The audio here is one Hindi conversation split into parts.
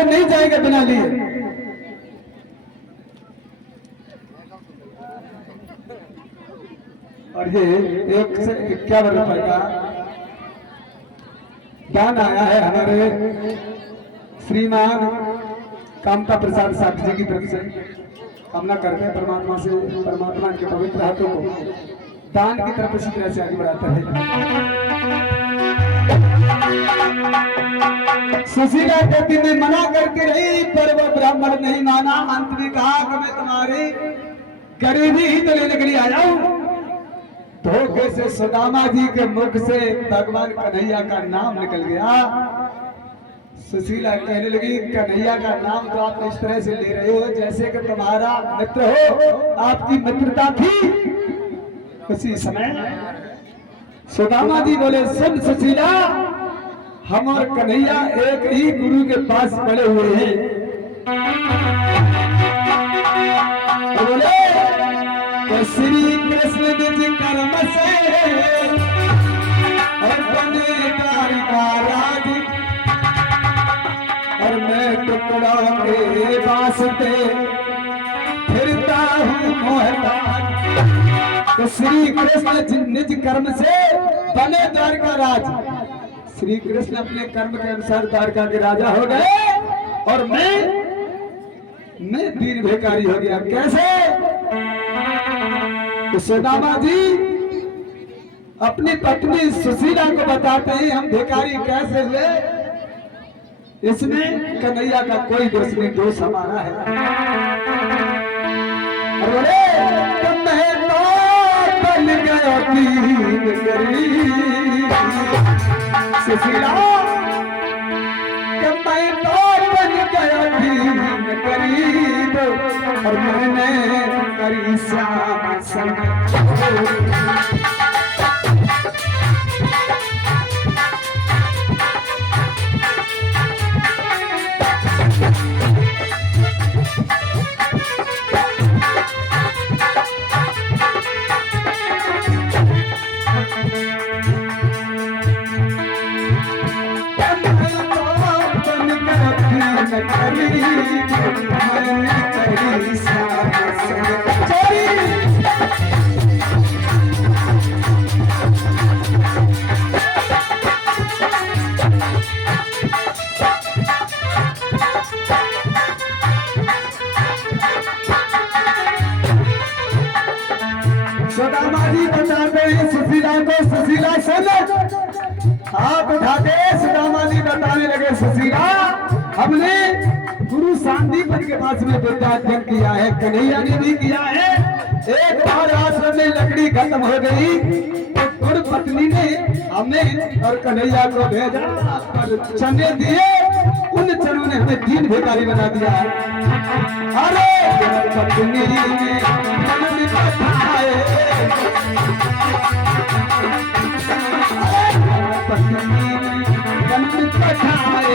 नहीं जाएगा बिना लिए। और ये 1 से 51 रुपए का दान आया है हमारे श्रीमान कामता प्रसाद साहब जी की तरफ से। कामना करते हैं परमात्मा से, परमात्मा के पवित्र हाथों को दान की तरफ इसी तरह से आगे बढ़ाता है। सुशीला कहती मैं मना करके रही, पर वो ब्राह्मण नहीं माना। अंत में कहा कि मैं तुम्हारी गरीबी ही तो लेने के लिए आया हूं। धोखे से सुदामा जी के मुख से भगवान कन्हैया का नाम निकल गया। सुशीला कहने लगी कन्हैया का नाम तो आप इस तरह से ले रहे हो जैसे कि तुम्हारा मित्र हो, आपकी मित्रता थी। उसी समय सुदामा जी बोले सुन सुशीला, हम और कन्हैया एक ही गुरु के पास पड़े हुए हैं। तो बोले तो श्री कृष्ण निज कर्म से और बने द्वारिका राज, और मैं टुकड़ों के वास्ते फिरता हूँ मोहताज। तो श्री कृष्ण निज कर्म से बने द्वारिका राज। श्री कृष्ण अपने कर्म के अनुसार द्वारका के राजा हो गए और मैं दीन भिखारी हो गया। कैसे? तो सुदामा जी अपनी पत्नी सुशीला को बताते हैं हम भिखारी कैसे हुए। इसमें कन्हैया का कोई दोष नहीं, दोष हमारा है। और बोले तुम तो बन गया दीन गरीब सुशीला, मैं तो बन गया दीन गरीब, और मैंने करी श्याम संग। सुदामा जी बताते हैं सुशीला को, सुशीला सुन। हाथ उठाते सुदामा जी बताने लगे सुशीला, हमने गुरु सांदीपन के पास में विद्याध्ययन किया है, कन्हैया ने भी किया है। एक बार आश्रम में लकड़ी खत्म हो गई तो गुरु पत्नी ने हमें और कन्हैया को भेजा, पर चने दिए, उन चनों ने हमें दीन भिखारी बना दिया। अरे पत्नी ने मन में बताए, पत्नी ने मन में बताए,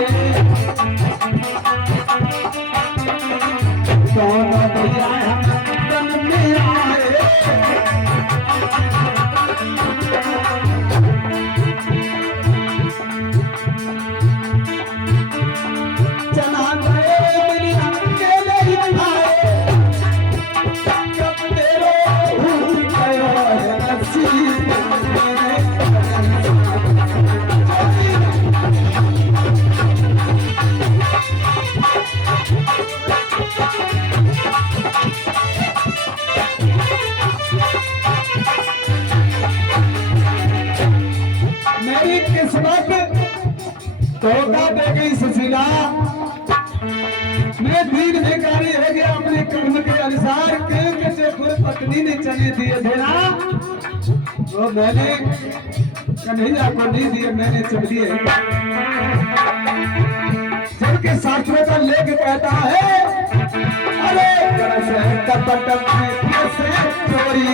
दोनों भैया तन में आए। चना गए अकेले ही आए, कब तेरो भूल गयो है नसीब मेरे। मेरी किस्मत धोखा दे गई सुशीला, मैं दीन भिखारी हो गया अपने कर्म के अनुसार। क्योंकि जो गुरु पत्नी ने चने दिए थे ना, वो मैंने कन्हैया को नहीं दिए, मैंने चल दिए। जबकि शास्त्रों का लेख कहता है अरे कपट में से चोरी,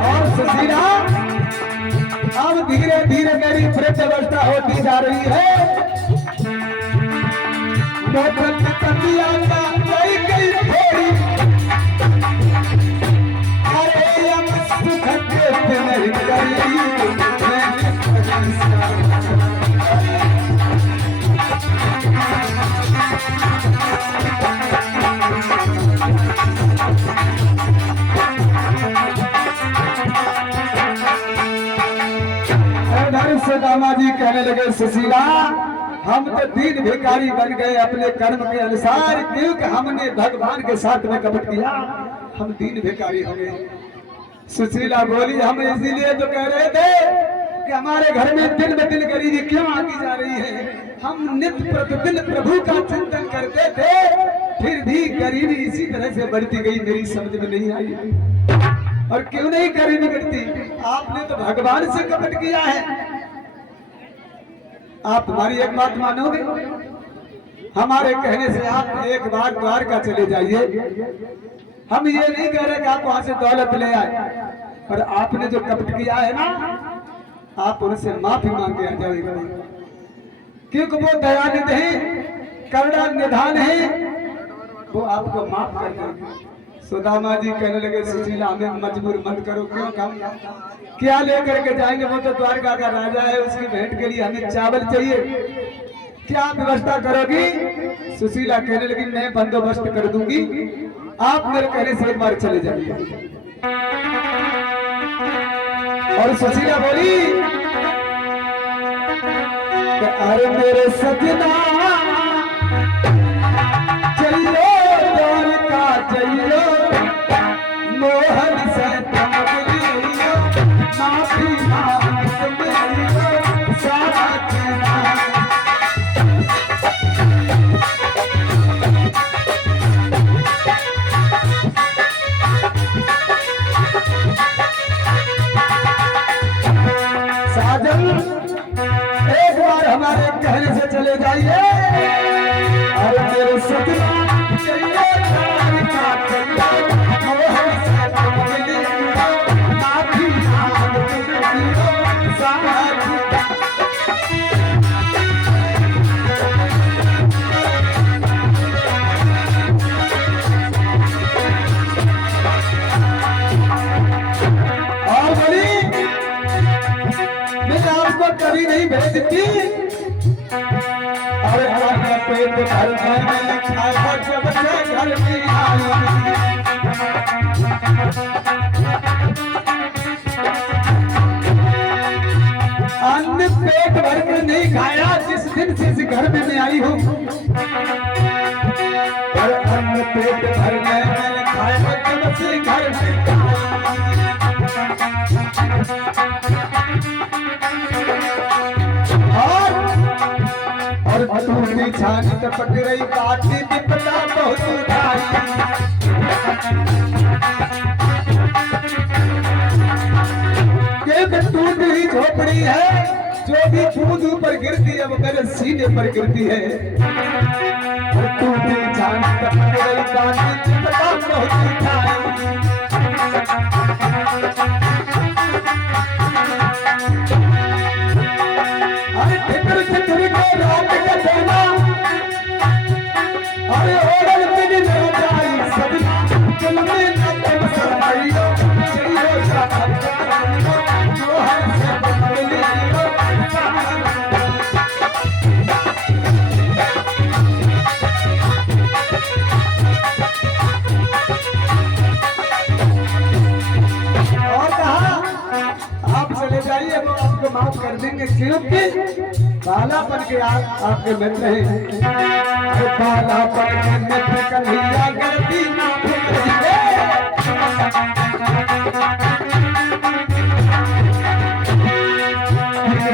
और सुशीला अब धीरे धीरे मेरी वृद्ध अवस्था होती जा जा रही है। मोटर की तंबिया गई गई थोड़ी, अरे हम सुख के नहीं करी। दामा जी कहने लगे सुशीला, हम तो दीन भिखारी बन गए अपने कर्म के अनुसार, क्योंकि हमने भगवान के साथ में कपट किया, हम दीन भिखारी हो गए। सुशीला बोली, हम इसीलिए तो कह रहे थे कि हमारे घर में दिन ब दिन गरीबी क्यों आती जा रही है। हम नित्य प्रतिदिन प्रभु का चिंतन करते थे, फिर भी गरीबी इसी तरह से बढ़ती गई, मेरी समझ में नहीं आई। और क्यों नहीं गरीबी बढ़ती? आपने तो भगवान से कपट किया है। आप हमारी एक बात मानोगे? हमारे कहने से आप एक बार द्वारका चले जाइए। हम ये नहीं कह रहे कि आप वहां से दौलत ले आए, पर आपने जो कपट किया है ना, आप उनसे माफी मांग के आ जाएगा, क्योंकि वो दयानिधि है, करुणा निधान है, वो आपको माफ कर देंगे। सुदामा जी कहने लगे, सुशीला हमें मजबूर मत करो, क्यों हम क्या लेकर के जाएंगे? वो तो द्वारका का राजा है, उसकी भेंट के लिए हमें चावल चाहिए, क्या व्यवस्था करोगी? सुशीला कहने लगी, मैं बंदोबस्त कर दूंगी, आप मेरे कहने से एक बार चले जाइए। और सुशीला बोली, अरे मेरे सजना चलो द्वारका चलो, मोहन से तुम मिलियो, माफी मांग मिलियो, साथ साजन एक बार हमारे कहने से चले जाइए। अरे मेरे सजना चलो द्वारका चलो, मोहन से तुम मिलियो, माफी मांग मिलियो, साथ कभी नहीं भेजती। अरे हमारा पेट भर में खाया जब से घर में आई, अन्न पेट भर के नहीं खाया जिस दिन से इस घर में मैं आई हूँ। और अन्न पेट भर में मैंने खाया जब से घर में और टूटी छानी टपक रही, काटी विपदा बहुत उठाई। टूट ही झोपड़ी है, जो भी बूंद ऊपर गिरती है वो मेरे सीने पर गिरती है। और टूटी छानी टपक रही, काटी विपदा बहुत उठाई। अरे ओरल में नहीं जाई सदना, चलने न तुम सरमाइयो, चलियो साथ जो हर से बदल लियो। और कहा आप चले जाइए, वो आपको माफ कर देंगे, क्योंकि बालापन के आपके मित्र हैं। बालापन के मित्र कन्हैया गलती ना करेंगे।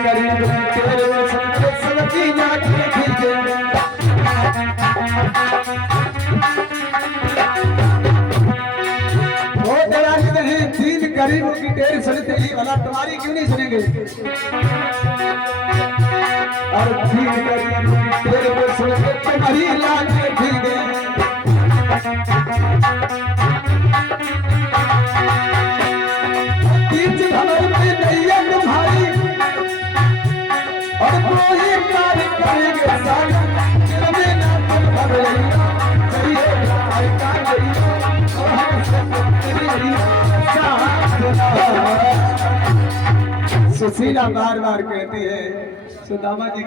गरीब तेरे सबकी नाक देखेंगे। वो दया नहीं, तीन गरीबों की ढेर सुनते ही भला तुम्हारी क्यों नहीं सुनेंगे? और तीन गरीबों की ढेर सुनते तुम्हारी लाज देखेंगे। तीन भवन में नहीं है तुम्हारी, और कोई स्वीकार करेंगे सारा हमें ना पल भर रहिया चाहिए प्यार का जरिया और हम सब तेरे साथ। सुशीला बार बार कहती है सुदामा जी